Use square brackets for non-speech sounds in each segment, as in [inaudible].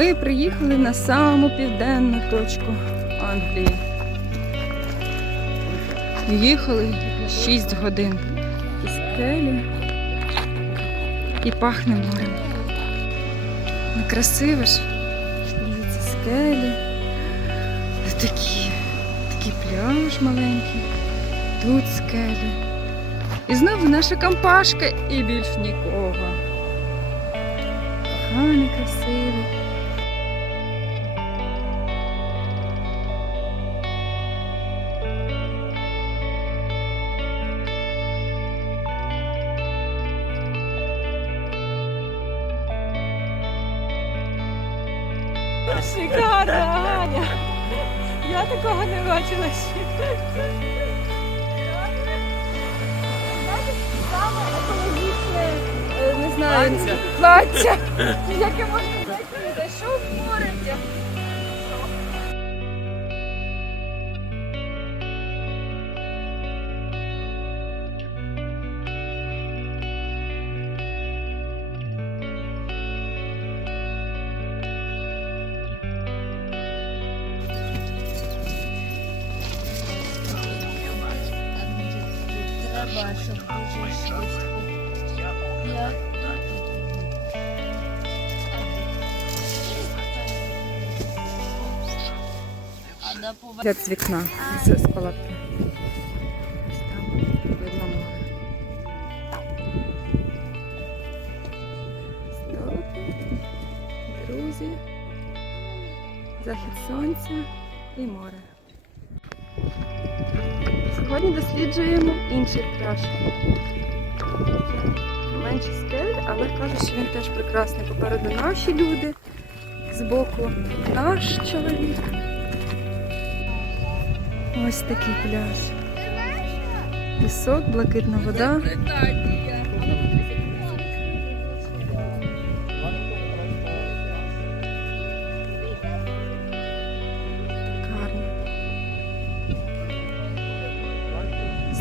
ми приїхали на саму південну точку Англії. Їхали 6 годин. І скелі, і пахне морем. Ну, ж. Дивіться, скелі. Такі, такий пляж маленький. Тут скелі. І знову наша компашка і більш нікого. Гарний, красивий. Шикарно, Аня! Я такого не бачила ще. Саме екологічне, е, не знаю, плаття, яке можна Щоб дуже швидко. Я повер- з вікна, з, з палатки. Друзі, захід сонця і море. Сьогодні досліджуємо інший пляж. Менше скель, але кажуть, що він теж прекрасний. Попереду наші люди, збоку наш чоловік. Ось такий пляж. Пісок, блакитна вода.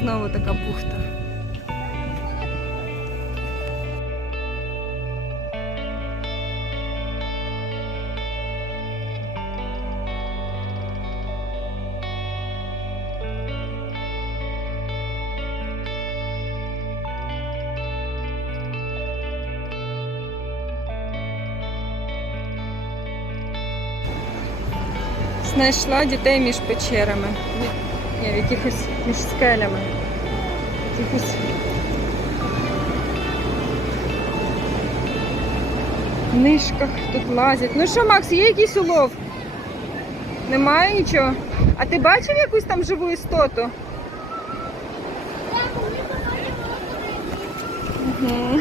Знову така бухта. Знайшла дітей між печерами. Ні, якихось між скелями. Якихось нишках тут лазять. Ну що, Макс, є якийсь улов? Немає нічого. А ти бачив якусь там живу істоту? Угу.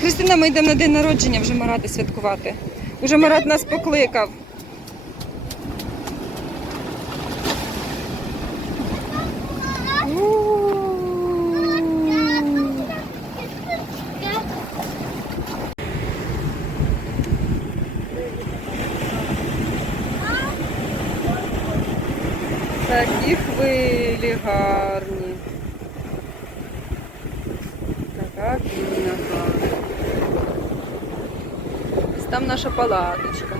Христина, ми йдемо на день народження вже Марати святкувати. Уже Марат нас покликав. У. Такі хвилі гарні. Така піна гарна. Ось там наша палаточка.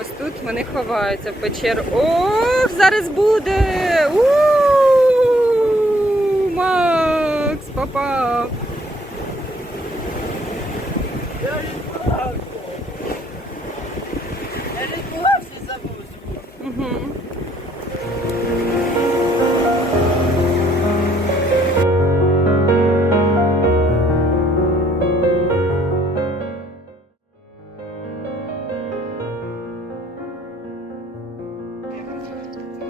Ось тут вони ховаються в печеру. Ох, зараз буде! У-у-у! Макс попав!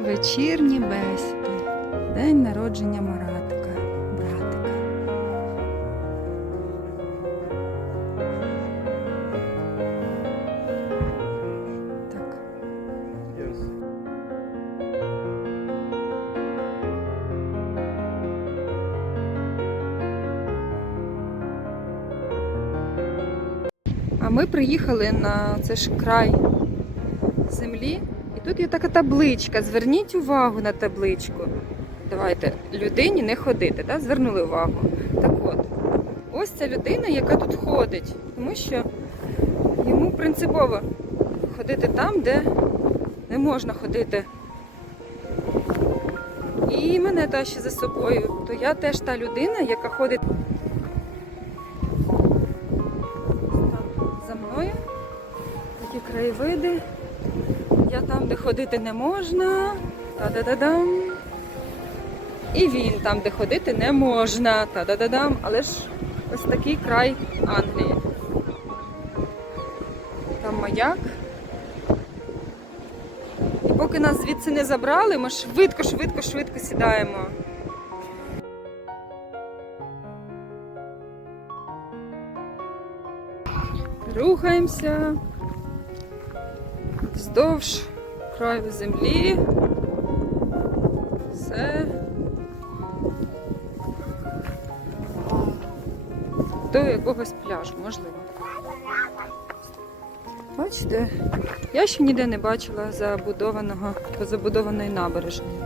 Вечірні бесіди. День народження Маратика, братика. Так. А ми приїхали на це ж край землі, тут є така табличка. Зверніть увагу на табличку. Давайте людині не ходити, да? звернули увагу. Так от, ось ця людина, яка тут ходить, тому що йому принципово ходити там, де не можна ходити. І мене тащить за собою. То я теж та людина, яка ходить за мною. Такі краєвиди. Я там, де ходити не можна. Та-да-да-дам. І він там, де ходити не можна. Та-да-да-дам. Але ж ось такий край Англії. Там маяк. І поки нас звідси не забрали, ми швидко, швидко, швидко сідаємо. Рухаємося вздовж краю землі. Все. До якогось пляжу, можливо. Бачите, я ще ніде не бачила забудованого, забудованої набережної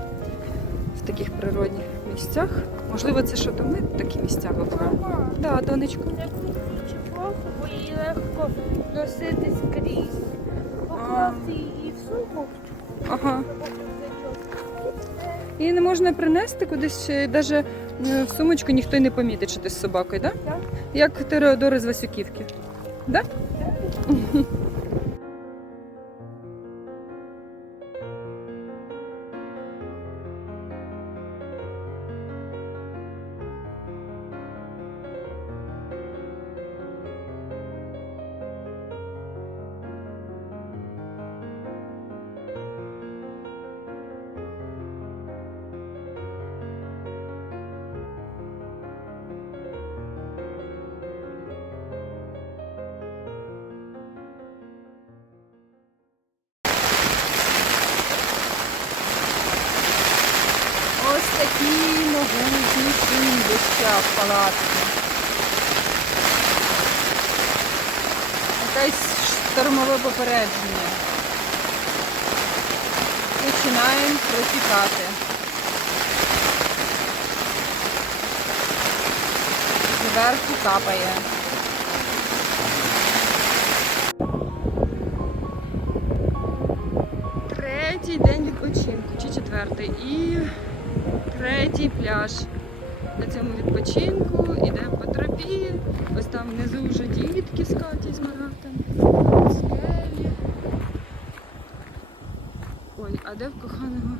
в таких природних місцях. Можливо, це що то ми такі місця вибираємо. Так, донечко. плохо, бо її легко носити скрізь. Покласти її в сумку. Ага. І не можна принести кудись, навіть в сумочку ніхто й не помітить, що ти з собакою, так? Да? Так. Як Тереодор з Васюківки. Да? Ось [laughs] сіндища в. Якесь штормове попередження. Починаємо протікати. Зверху капає. Третій день відпочинку, чи четвертий. І третій пляж. На цьому відпочинку йдемо по тропі. Ось там внизу вже дітки з Каті з Маратом. Скелі. Ой, а де в коханого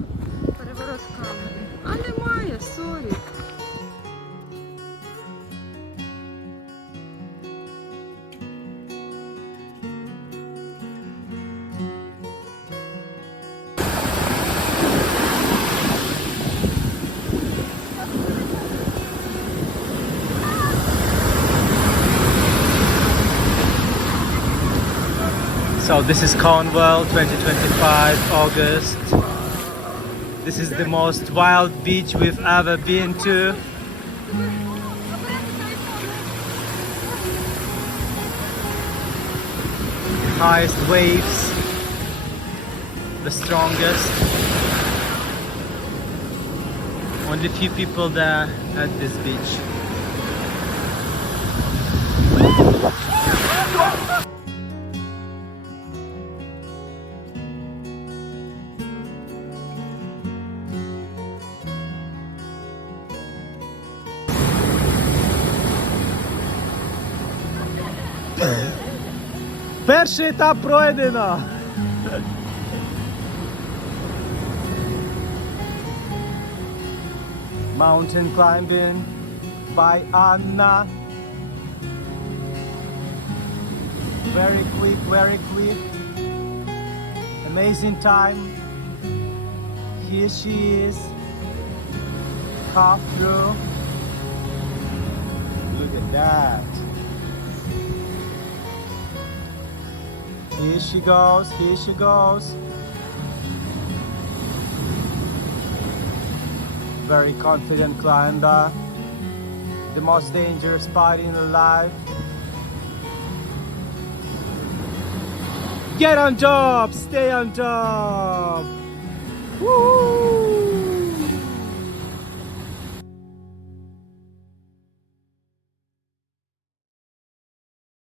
переворот камери? А немає, сорі. So this is Cornwall 2025 August. This is the most wild beach we've ever been to. Highest waves, the strongest. Only few people there at this beach. Перший етап пройдено. Mountain climbing by Anna. Very quick, very quick. Amazing time. Here she is. Half through. Look at that. Here she goes, here she goes. Very confident climber. The most dangerous part in her life. Get on top, stay on top. Woo!